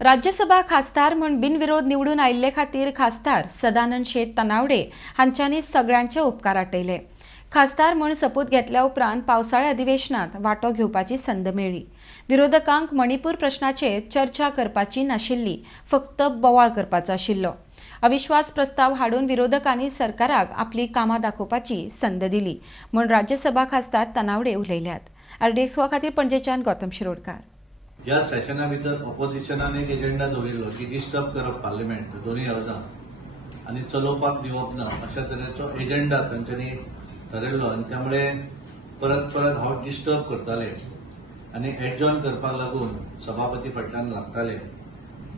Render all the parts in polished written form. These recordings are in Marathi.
राज्यसभा खासदार म्हूण बिनविरोध निवडून आयिल्ले खातीर खासदार सदानंद शेट तनावडे हांच्यांनी सगळ्यांचे उपकार आटयले. खासदार म्हूण सपूत घेतल्या उपरांत पावसाळ्या अधिवेशनात वांटो घेवपाची संद मेळ्ळी. विरोधकांक मणिपूर प्रश्नाचेर चर्चा करपाची नाशिल्ली, फक्त बोवाळ करपाचो आशिल्लो. अविश्वास प्रस्ताव हाडून विरोधकांनी सरकाराक आपली कामां दाखोवपाची संद दिली म्हूण राज्यसभा खासदार तनावडे उलयल्यात. RDX खातीर पणजेच्यान गौतम शिरोडकार. ह्या सेशना भितर ऑपोजिशनान एक एजेंडा दवरिल्लो की डिस्टर्ब करप पार्लिमेंट दोन्ही हावजां आनी चलोवपाक दिवप ना अशा तरेचो एजेंडा तांच्यांनी थारायल्लो आनी त्यामुळे परत परत हांव डिस्टर्ब करताले आनी एडजॉर्न करपाक लागून सभापती फाटल्यान लागताले.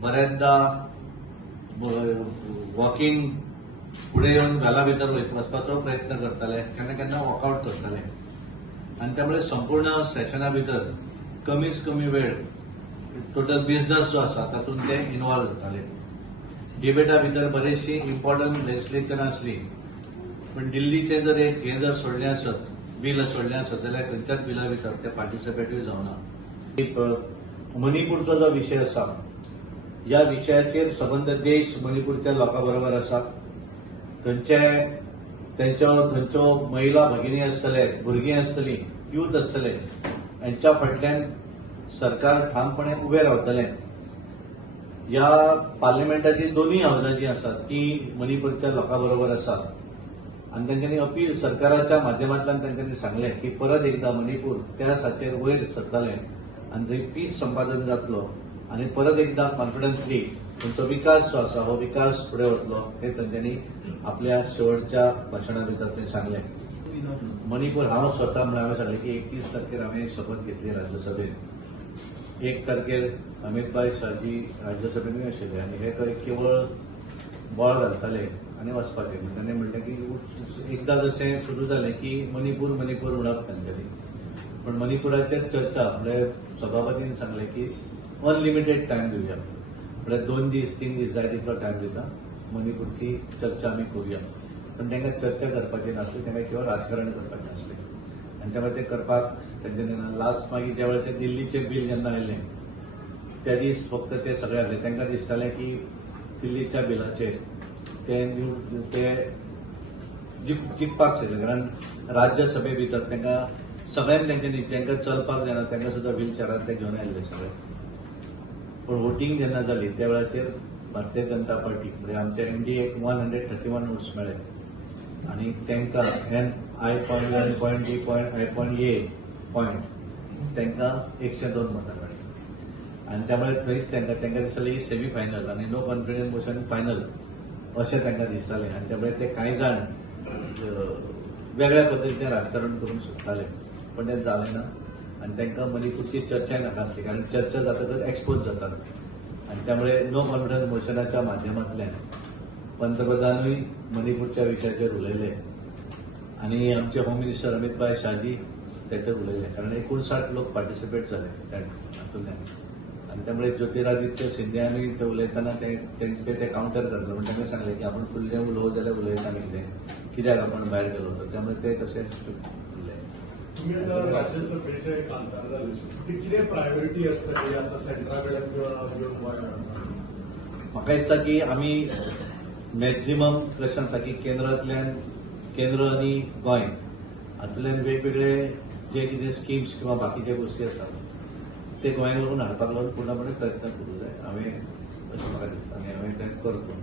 बऱ्याचदा वॉकिंग फुडें येवन व्हेला भितर वचपाचो प्रयत्न करताले, केन्ना केन्ना वॉकआउट करताले आनी त्यामुळे संपूर्ण सेशना भितर कमीच कमी वेळ टोटल बिझनेस जो आसा तातूंत ते इन्वॉल्व जाताले. डिबेटा भितर बरीचशी इम्पॉर्टंट लेजिस्लेचर आसली, पण दिल्लीचे जर एक हे जर सोडलें आसत, बील सोडलें आसत जाल्यार खंयच्याच बिला भितर ते पार्टिसिपेटूय जावना. मणिपूरचो जो विशय आसा ह्या विशयाचेर सबंद देश मणिपूरच्या लोकां बरोबर आसा. थंयच्यो महिला भगिनी आसतले, भुरगीं आसतलीं, यूथ आसतले, हांच्या फाटल्यान सरकार ठामपणे उबें रावतलें. ह्या पार्लिमेंटाची दोन्ही हावजां जी आसात ती मणिपूरच्या लोकां बरोबर आसात आनी तांच्यांनी अपील सरकाराच्या माध्यमांतल्यान तांच्यांनी सांगलें की परत एकदा मणिपूर त्या साचेर वयर सरतलें आनी थंय पीस संपादन जातलो आनी परत एकदा कॉन्फिडंटली तांचो विकास जो आसा हो विकास फुडें वतलो हे तांच्यांनी आपल्या शेवटच्या भाशणा भितर थंय सांगलें. मणिपूर हांव स्वता म्हण हांवें सांगलें की 31 तारखेर हांवें शपथ घेतली राज्यसभेत. 1 तारखेर अमित भाई शाहजी राज्यसभेनूय आशिल्ले आनी हे केवळ बळ घालताले आनी वचपाचे. ताणें म्हणलें की एकदा जशें सुरू जालें की मणिपूर म्हणप तांच्यांनी, पण मणिपुराचेर चर्चा म्हणजे सभापतीन सांगलें की अनलिमिटेड टायम दिवया, म्हळ्यार 2 दीस 3 दीस जाय तितलो टायम दिता, मणिपूरची चर्चा आमी करुया. पण तांकां चर्चा करपाची नासली, तांकां केवळ राजकारण करपाचें आसलें आनी त्यामुळे ते करपाक तांच्यांनी लास्ट मागीर ज्या वेळाचेर दिल्लीचें बील जेन्ना आयलें त्या दीस फक्त ते सगळे आसले. तांकां दिसतालें की दिल्लीच्या बिलाचेर ते जिखपाक शकले, कारण राज्यसभे भितर तांकां सगळ्यांक तांच्यांनी जेंकां चलपाक जायना तांकां सुद्दां व्हीलचॅरार ते घेवन आयिल्ले सगळे. पण वोटींग जेन्ना जाली त्या वेळाचेर भारतीय जनता पार्टी म्हणजे आमच्या एनडीएक 131 वोट्स मेळ्ळे आनी तांकां I.1, .D, I.A पॉयंट तांकां 102 मतां मेळ्ळी आनी त्यामुळे थंयच तांकां दिसतालें ही सेमी फायनल आनी नो कॉन्फिडन्स मोशन फायनल अशें तांकां दिसतालें आनी त्यामुळे ते कांय जाण वेगळ्या पद्दतीचें राजकारण करूंक सोदताले, पण तें जालें ना आनी तांकां मणिपूरची चर्चाय नाका आसली, कारण चर्चा जातकच एक्सपोज जातात आनी त्यामुळे नो कॉन्फिडन्स मोशनाच्या माध्यमांतल्यान पंतप्रधानूय मणिपूरच्या विशयाचेर उलयले आनी आमचे होम मिनिस्टर अमित भाई शाहजी त्याचेर उलयले, कारण 59 लोक पार्टिसिपेट जाले हातूंतल्यान आनी त्यामुळे ज्योतिरादित्य सिंधियानूय ते उलयतना ते काउंटर करतले, पण तांकां सांगलें की आपण फुडलें उलोवं जाल्यार उलयता आनी कित्याक आपण भायर गेलो तर, त्यामुळे ते तशें उरले. तुम्ही आता राज्यसभेचे खासदार झाले, किती प्रायोरिटी असते आता सेंट्रा कडेन म्हाका दिसता की आमी मॅक्झिमम कशें आसता की केंद्र आनी गोंय हातूंतल्यान वेगवेगळे जे कितें स्किम्स किंवा बाकीचे गोष्टी आसात ते गोंयांत लागून हाडपाक लागून पूर्णपणे प्रयत्न करूंक जाय. हांवें अशें म्हाका दिसता आनी हांवें तें करतो.